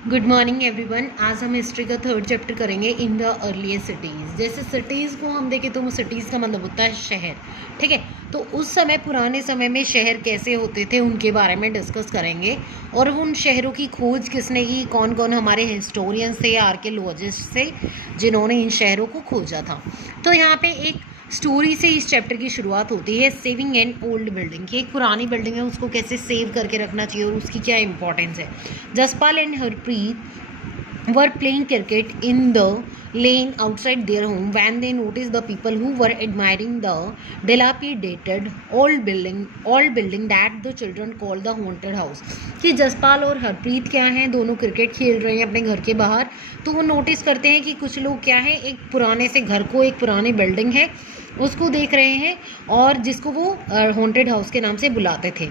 Good morning everyone. आज हम history का थर्ड चैप्टर करेंगे इन द अर्लीस्ट सिटीज़। जैसे सिटीज़ को हम देखें तो सिटीज़ का मतलब होता है शहर, ठीक है। तो उस समय पुराने समय में शहर कैसे होते थे उनके बारे में डिस्कस करेंगे। और उन शहरों की खोज किसने की, कौन कौन हमारे हिस्टोरियंस थे, आर्कियोलॉजिस्ट थे जिन्होंने इन शहरों को खोजा था। तो यहाँ पे एक स्टोरी से इस चैप्टर की शुरुआत होती है, सेविंग एन ओल्ड बिल्डिंग की। एक पुरानी बिल्डिंग है, उसको कैसे सेव करके रखना चाहिए और उसकी क्या इंपॉर्टेंस है। Jaspal and Harpreet were playing cricket in the lane outside their home when they noticed the people who were admiring the dilapidated old building that the children called the haunted house। कि जसपाल और हरप्रीत क्या हैं, दोनों क्रिकेट खेल रहे हैं अपने घर के बाहर। तो वो नोटिस करते हैं कि कुछ लोग क्या है, एक पुराने से घर को, एक पुरानी बिल्डिंग है उसको देख रहे हैं और जिसको वो हॉन्टेड हाउस के नाम से बुलाते थे।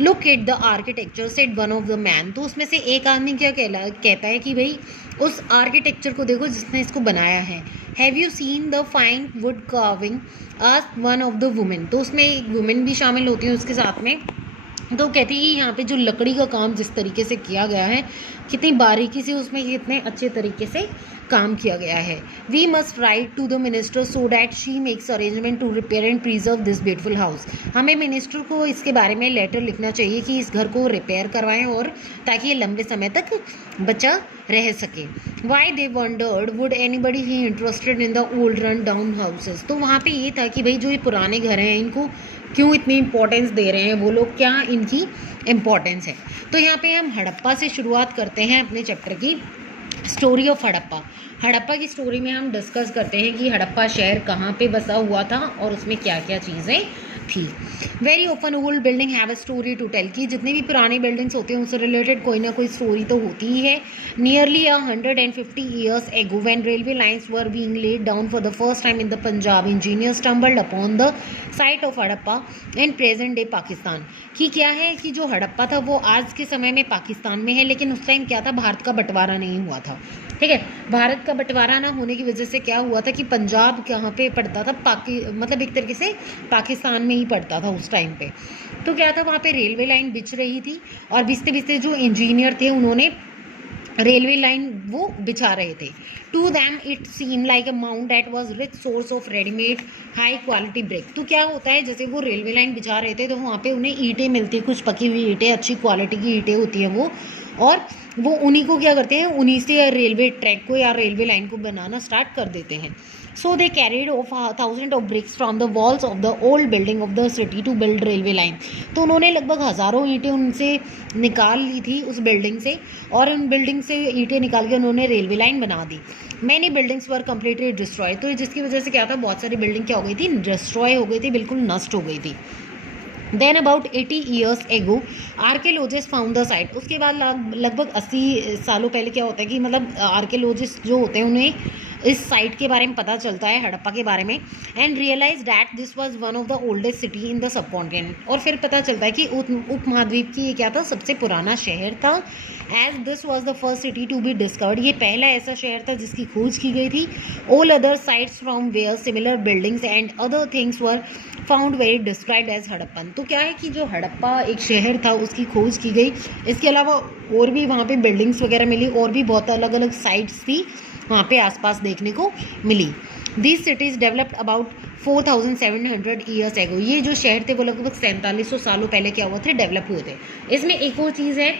Look at the architecture said one of the man. तो उसमें से एक आदमी क्या कहता है कि भाई उस आर्किटेक्चर को देखो जिसने इसको बनाया है। Have you seen the fine wood carving asked one of the women. तो उसमें एक वुमेन भी शामिल होती है उसके साथ में। तो कहती है कि यहाँ पे जो लकड़ी का काम जिस तरीके से किया गया है, कितनी बारीकी से उसमें कितने अच्छे तरीके से काम किया गया है। We must write to the minister so that she makes arrangement to repair and preserve this beautiful house. हमें मिनिस्टर को इसके बारे में लेटर लिखना चाहिए कि इस घर को रिपेयर करवाएं और ताकि ये लंबे समय तक बचा रह सके। Why they wondered would anybody be interested in the old run down houses. तो वहाँ पे ये था कि भाई जो ये पुराने घर हैं इनको क्यों इतनी इंपॉर्टेंस दे रहे हैं वो लोग, क्या इनकी इम्पोर्टेंस है। तो यहाँ पे हम हड़प्पा से शुरुआत करते हैं अपने चैप्टर की। Story of Harappa. हड़प्पा की स्टोरी में हम डिस्कस करते हैं कि हड़प्पा शहर कहाँ पे बसा हुआ था और उसमें क्या क्या चीज़ें थी। Very open old building have a story to tell. की जितनी भी पुरानी बिल्डिंग्स होती हैं उससे रिलेटेड कोई ना कोई स्टोरी तो होती ही है। Nearly 150 years ago when railway lines were being laid down for the first time in the Punjab, engineers stumbled upon the site of Harappa in present day Pakistan. कि क्या है कि जो हड़प्पा था वो आज के समय में पाकिस्तान में है, लेकिन उस टाइम क्या था, भारत का बंटवारा नहीं हुआ था, ठीक है। भारत का बंटवारा ना होने की वजह से क्या हुआ था कि पंजाब कहाँ पे पड़ता था, मतलब एक तरीके से पाकिस्तान में ही पड़ता था उस टाइम पे। तो क्या था, वहाँ पे रेलवे लाइन बिछ रही थी और बिछते बिछते जो इंजीनियर थे उन्होंने रेलवे लाइन वो बिछा रहे थे। To them it seem like a mount that was rich source of readymade high quality brick. तो क्या होता है, जैसे वो रेलवे लाइन बिछा रहे थे तो वहाँ पे उन्हें ईंटें मिलती है, कुछ पकी हुई ईंटें, अच्छी क्वालिटी की ईंटें होती हैं वो, और वो उन्हीं को क्या करते हैं, उन्हीं से रेलवे ट्रैक को या रेलवे लाइन को बनाना स्टार्ट कर देते हैं। So they carried off 1000 of bricks from the walls of the old building of the city to build railway line. तो उन्होंने लगभग हज़ारों ईंटें उनसे निकाल ली थी उस बिल्डिंग से, और उन बिल्डिंग से ईंटें निकाल के उन्होंने रेलवे लाइन बना दी। Many buildings were completely destroy. तो जिसकी वजह से क्या था, बहुत सारी बिल्डिंग क्या हो गई थी, डिस्ट्रॉय हो गई थी, बिल्कुल नष्ट हो गई थी। देन अबाउट 80 years एगो आर्कियोलॉजिस्ट फाउंड द साइट। उसके बाद लगभग 80 सालों पहले क्या होता है कि मतलब आर्कियोलॉजिस्ट जो होते हैं उन्हें इस साइट के बारे में पता चलता है, हड़प्पा के बारे में, and realize that this was one of the oldest city in the subcontinent. और फिर पता चलता है कि उप महाद्वीप की ये क्या था, सबसे पुराना शहर था। As this was the first city to be discovered. ये पहला ऐसा शहर था जिसकी खोज की गई थी। All other sites from where similar buildings and other things were found very described as Harappan. तो क्या है कि जो हड़प्पा एक शहर था उसकी खोज की गई, इसके अलावा और भी वहाँ पे बिल्डिंग्स वगैरह मिली और भी बहुत अलग अलग साइट्स थी वहाँ पे आसपास देखने को मिली। These cities developed about 4700 years एगो। ये जो शहर थे वो लगभग 4700 सालों पहले क्या हुए थे, डेवलप हुए थे। इसमें एक और चीज़ है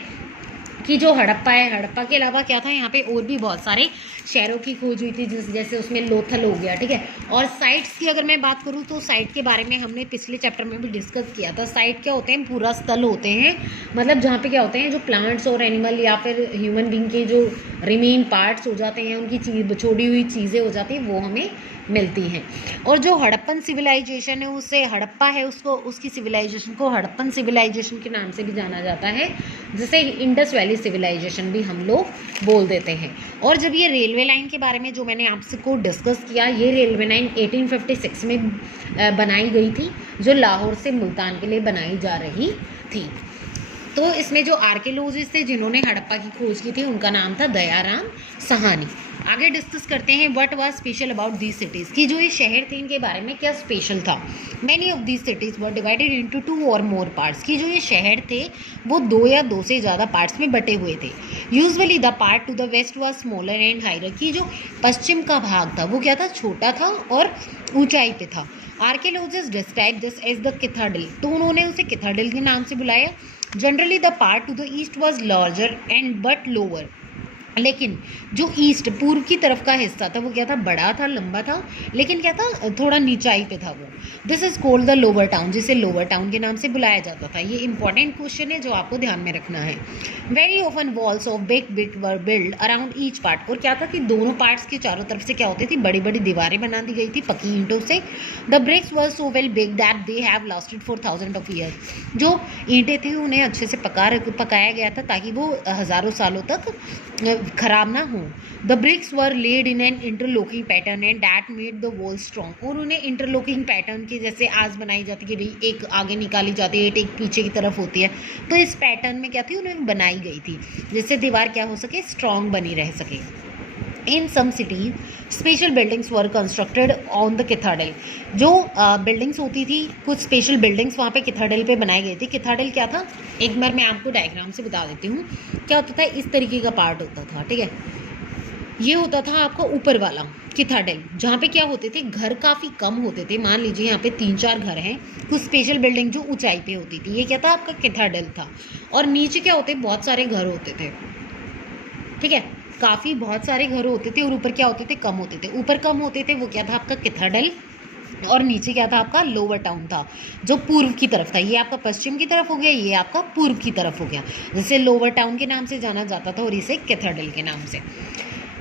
कि जो हड़प्पा है, हड़प्पा के अलावा क्या था, यहाँ पे और भी बहुत सारे शहरों की खोज हुई थी, जैसे उसमें लोथल हो गया, ठीक है। और साइट्स की अगर मैं बात करूँ तो साइट के बारे में हमने पिछले चैप्टर में भी डिस्कस किया था। साइट क्या होते हैं, पूरा स्थल होते हैं, मतलब जहाँ पे क्या होते हैं, जो प्लांट्स और एनिमल या फिर ह्यूमन बींग के जो रिमेन पार्ट्स हो जाते हैं, उनकी छोड़ी हुई चीज़ें हो जाती हैं, वो हमें मिलती हैं। और जो हड़प्पन सिविलाइजेशन है, उससे हड़प्पा है उसको, उसकी सिविलाइजेशन को हड़प्पन सिविलाइजेशन के नाम से भी जाना जाता है, जिसे इंडस वैली सिविलाइजेशन भी हम लोग बोल देते हैं। और जब ये रेलवे लाइन के बारे में जो मैंने आपसे को डिस्कस किया, ये रेलवे लाइन 1856 में बनाई गई थी, जो लाहौर से मुल्तान के लिए बनाई जा रही थी। तो इसमें जो आर्कियोलॉजिस्ट थे जिन्होंने हड़प्पा की खोज की थी उनका नाम था दयाराम साहनी। आगे डिस्कस करते हैं what was special about these cities, कि जो ये शहर थे इनके बारे में क्या स्पेशल था। Many of these cities were divided into 2 और मोर पार्ट्स, कि जो ये शहर थे वो 2 या 2 से ज़्यादा पार्ट्स में बटे हुए थे। Usually the part to the west was smaller and higher, कि जो पश्चिम का भाग था वो क्या था, छोटा था और ऊंचाई पे था। Archaeologist describe this as the citadel, तो उन्होंने उसे किथाडल के नाम से बुलाया। Generally the part to the east was larger and but lower, लेकिन जो ईस्ट पूर्व की तरफ का हिस्सा था वो क्या था, बड़ा था, लंबा था, लेकिन क्या था, थोड़ा नीचाई पे था वो। This is called the lower town, जिसे लोअर टाउन के नाम से बुलाया जाता था। ये इंपॉर्टेंट क्वेश्चन है जो आपको ध्यान में रखना है। Very often walls of big were build around each part, और क्या था कि दोनों पार्ट्स के चारों तरफ से क्या होती थी, बड़ी बड़ी दीवारें बना दी गई थी पक्की ईंटों से। The bricks were so well big that they have lasted for thousand of years, जो ईंटें थी उन्हें अच्छे से पकाया गया था ताकि वो हज़ारों सालों तक खराब ना हो। The bricks were laid in an interlocking pattern and that made the wall strong, और उन्हें इंटरलॉकिंग पैटर्न के जैसे आज बनाई जाती है कि एक आगे निकाली जाती है, एक पीछे की तरफ होती है, तो इस पैटर्न में क्या थी, उन्हें बनाई गई थी जिससे दीवार क्या हो सके, स्ट्रॉन्ग बनी रह सके। In some cities special buildings were constructed on the citadel, जो बिल्डिंग्स होती थी, कुछ स्पेशल बिल्डिंग्स वहाँ पे किथाडल पे बनाई गई थी। किथाडल क्या था, एक बार मैं आपको डायग्राम से बता देती हूँ। क्या होता था, इस तरीके का पार्ट होता था, ठीक है, ये होता था आपका ऊपर वाला किथाडल, जहाँ पे क्या होते थे, घर काफ़ी कम होते थे। मान लीजिए यहाँ पे 3-4 घर हैं, कुछ स्पेशल बिल्डिंग जो ऊंचाई पे होती थी, ये क्या था, आपका किथाडल था। और नीचे क्या होते, बहुत सारे घर होते थे, ठीक है, काफ़ी बहुत सारे घर होते थे, और ऊपर क्या होते थे, कम होते थे। ऊपर कम होते थे वो क्या था, आपका किथाडल, और नीचे क्या था, आपका लोअर टाउन था जो पूर्व की तरफ था। ये आपका पश्चिम की तरफ हो गया, ये आपका पूर्व की तरफ हो गया, जिसे लोअर टाउन के नाम से जाना जाता था और इसे किथाडल के नाम से।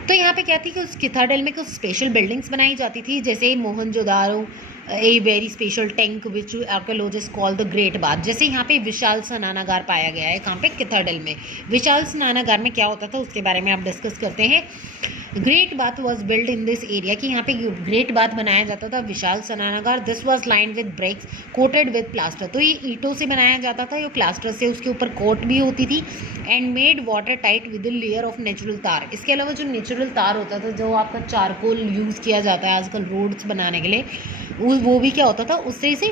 तो यहाँ पे क्या थी कि उस किथाडल में कुछ स्पेशल बिल्डिंग्स बनाई जाती थी, जैसे Mohenjodaro, a very special tank which archaeologist call the great bath. जैसे यहाँ पे विशाल स्नानागार पाया गया है, कहाँ पे, किथाडल में। विशाल स्नानागार में क्या होता था उसके बारे में आप डिस्कस करते हैं। Great bath was build in this area, कि यहाँ पे ग्रेट बाथ बनाया जाता था, विशाल स्नानागार। This was lined with bricks coated with plaster, तो ये ईंटों से बनाया जाता था, ये प्लास्टर से उसके ऊपर कोट भी होती थी। And made water tight with in layer of natural तार, इसके अलावा जो नेचुरल तार होता था, जो आपका चारकोल यूज़ किया जाता है आजकल रोड्स बनाने के लिए, वो भी क्या होता था, उससे इसे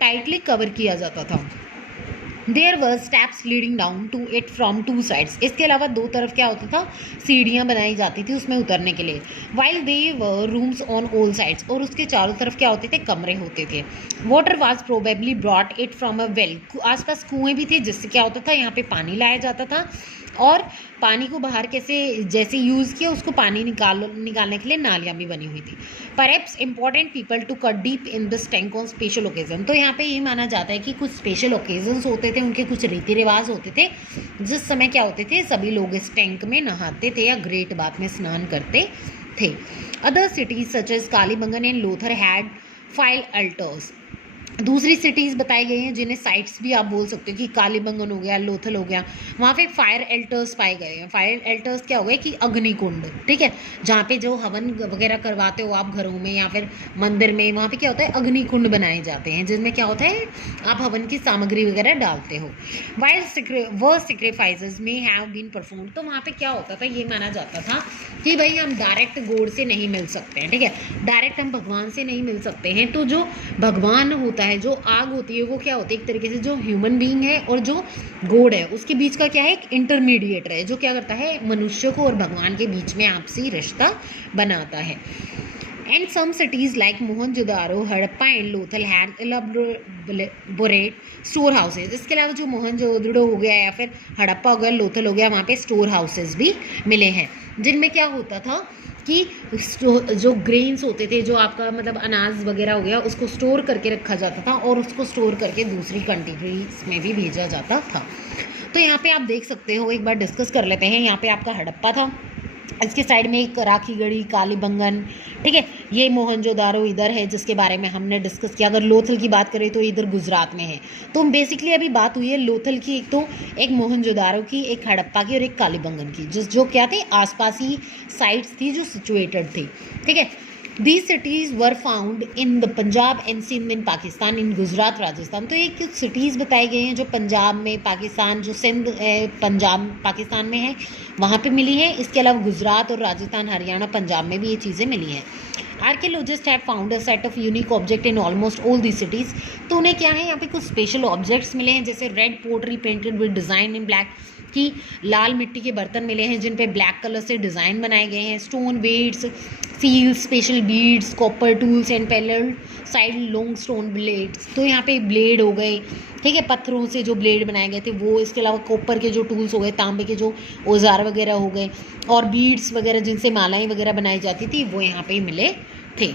टाइटली कवर किया जाता था। There were steps leading down to it from 2 sides, इसके अलावा 2 तरफ क्या होता था, सीढ़ियाँ बनाई जाती थी उसमें उतरने के लिए। While they were rooms on all sides, और उसके चारों तरफ क्या होते थे, कमरे होते थे। Water was probably brought it from a well, आसपास कुएँ भी थे जिससे क्या होता था, यहाँ पे पानी लाया जाता था, और पानी को बाहर कैसे जैसे यूज़ किया, उसको पानी निकालने के लिए नालियाँ भी बनी हुई थी। Perhaps important people to cut deep in this tank on special occasion, तो यहाँ पे ये माना जाता है कि कुछ स्पेशल ओकेजन्स होते थे, उनके कुछ रीति रिवाज होते थे, जिस समय क्या होते थे, सभी लोग इस टैंक में नहाते थे या ग्रेट बाथ में स्नान करते थे। Other cities such as Kalibangan and Lothal had five altars, दूसरी सिटीज़ बताई गई हैं जिन्हें साइट्स भी आप बोल सकते हो, कि कालीबंगन हो गया, लोथल हो गया, वहाँ पे फायर एल्टर्स पाए गए हैं। फायर एल्टर्स क्या हो गए, कि अग्निकुंड, ठीक है, जहाँ पे जो हवन वगैरह करवाते हो आप घरों में या फिर मंदिर में, वहाँ पे क्या होता है, अग्निकुंड बनाए जाते हैं, जिसमें क्या होता है, आप हवन की सामग्री वगैरह डालते हो। वाइल वो सेक्रीफाइसेस में हैव बीन परफॉर्म, तो वहाँ पे क्या होता था, ये माना जाता था कि भाई हम डायरेक्ट गॉड से नहीं मिल सकते हैं, ठीक है, डायरेक्ट हम भगवान से नहीं मिल सकते हैं, तो जो भगवान होता है, जो आग होती है, वो क्या होती है, एक तरीके से जो ह्यूमन बीइंग है और जो गॉड है उसके बीच का क्या है, एक इंटरमीडिएटर है, जो क्या करता है, मनुष्य को और भगवान के बीच में आपसी रिश्ता बनाता है। And some cities like Mohenjodaro, Harappa and Lothal had elaborate store houses, इसके अलावा जो मोहनजोदड़ो हो गया या फिर हड़प्पा हो गया, लोथल हो गया, वहाँ पे स्टोर हाउसेज भी मिले हैं, जिनमें क्या होता था कि जो ग्रेन्स होते थे, जो आपका मतलब अनाज वगैरह हो गया, उसको स्टोर करके रखा जाता था और उसको स्टोर करके दूसरी कंट्रीज में भी भेजा जाता था। तो यहाँ पे आप देख सकते हो, एक बार डिस्कस कर लेते हैं। यहाँ पे आपका हड़प्पा था, इसके साइड में एक राखीगढ़ी, कालीबंगन, ठीक है, ये मोहनजोदारो इधर है जिसके बारे में हमने डिस्कस किया। अगर लोथल की बात करें तो इधर गुजरात में है। तो बेसिकली अभी बात हुई है लोथल की, एक मोहनजोदारो की, एक हड़प्पा की और एक कालीबंगन की, जो क्या थे, आसपास ही साइट्स थी जो सिचुएटेड थी, ठीक है। These cities were found in the Punjab and Sindh in Pakistan, in Gujarat Rajasthan. तो ये कुछ सिटीज़ बताए गए हैं जो पंजाब में, पाकिस्तान, जो सिंध पंजाब पाकिस्तान में है वहाँ पे मिली है। इसके अलावा गुजरात और राजस्थान, हरियाणा, पंजाब में भी ये चीज़ें मिली हैं। Archaeologist have found a set of unique object in almost all the cities. तो उन्हें क्या है, यहाँ पे कुछ स्पेशल ऑब्जेक्ट्स मिले हैं, जैसे red pottery painted with design in black, की लाल मिट्टी के बर्तन मिले हैं जिन पे ब्लैक कलर से डिज़ाइन बनाए गए हैं। Stone weights, seals, special beads, copper tools and parallel side long stone blades. तो यहाँ पे ब्लेड हो गए, ठीक है, पत्थरों से जो ब्लेड बनाए गए थे वो। इसके अलावा कॉपर के जो टूल्स हो गए, तांबे के जो औजार वगैरह हो गए, और बीड्स वगैरह जिनसे मालाएं वगैरह बनाई जाती थी वो यहाँ पे मिले थे।